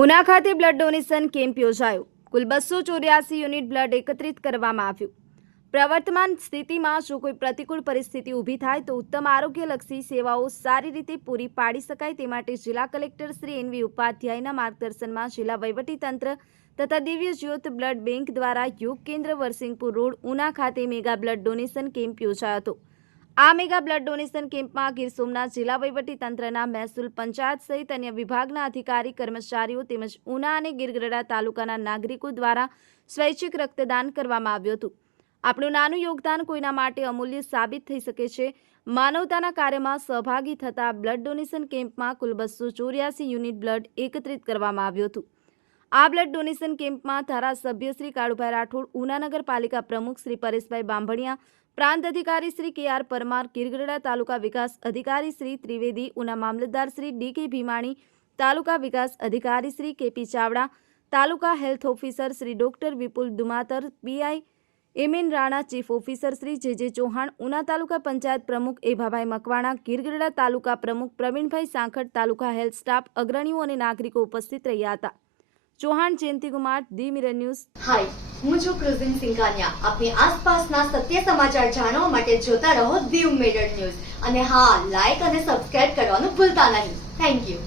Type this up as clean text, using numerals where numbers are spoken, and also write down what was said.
ઉના ખાતે blood donation camp યોજાયો. કુલ 284 unit blood એકત્રિત કરવામાં આવ્યું. પ્રવર્તમાન સ્થિતિમાં જો કોઈ પ્રતિકૂળ પરિસ્થિતિ ઊભી થાય તો ઉત્તમ આરોગ્યલક્ષી સેવાઓ સારી રીતે પૂરી પાડી શકાય તે માટે જિલ્લા કલેક્ટર શ્રી એનવી ઉપાધ્યાયના માર્ગદર્શનમાં જિલ્લા વહીવટીતંત્ર તથા દિવ્ય જ્યોત બ્લડ બેંક દ્વારા યોગ કેન્દ્ર વરસિંગપુર રોડ ઉના ખાતે મેગા બ્લડ ડોનેશન કેમ્પ યોજાયો હતો. આ મેગા બ્લડ ડોનેશન કેમ્પમાં ગીર સોમનાથ જિલ્લા વહીવટીતંત્રના મહેસૂલ પંચાયત સહિત અન્ય વિભાગના અધિકારી કર્મચારીઓ તેમજ ઉના અને ગીરગઢડા તાલુકાના નાગરિકો દ્વારા સ્વૈચ્છિક રક્તદાન કરવામાં આવ્યું હતું. આપણું નાનું યોગદાન કોઈના માટે અમૂલ્ય સાબિત થઈ શકે છે. માનવતાના કાર્યમાં સહભાગી થતા બ્લડ ડોનેશન કેમ્પમાં કુલ 284 યુનિટ બ્લડ એકત્રિત કરવામાં આવ્યું હતું. આ બ્લડ ડોનેશન કેમ્પમાં ધારાસભ્ય શ્રી કાળુભાઈ રાઠોડ, ઉના નગરપાલિકા પ્રમુખ શ્રી પરેશભાઈ બાંભણિયા, પ્રાંત અધિકારી શ્રી કે.આર. પરમાર, ગીરગઢડા તાલુકા વિકાસ અધિકારી શ્રી ત્રિવેદી, ઉના મામલતદાર શ્રી ડી.કે. ભીમાણી, તાલુકા વિકાસ અધિકારી Shri K P. Chavda, taluka health officer Shri doctor Vipul Dumatar, PI M N. Rana, chief officer Shri J J. Chauhan, Una taluka panchayat પ્રમુખ એભાભાઈ મકવાણા, ગીરગઢડા તાલુકા પ્રમુખ પ્રવીણભાઈ સાંખટ, તાલુકા હેલ્થ સ્ટાફ, અગ્રણીઓ અને નાગરિકો ઉપસ્થિત રહ્યા હતા. Chauhan Jayanti Kumar, the Mirror News. Hi, હું છું ક્રુઝિન સિંઘાનિયા. આપની આસપાસના સત્ય સમાચાર જાણવા માટે જોતા રહો ધી મિરર ન્યૂઝ અને હા, લાઈક અને સબસ્ક્રાઇબ કરવાનું ભૂલતા નહીં. Thank you.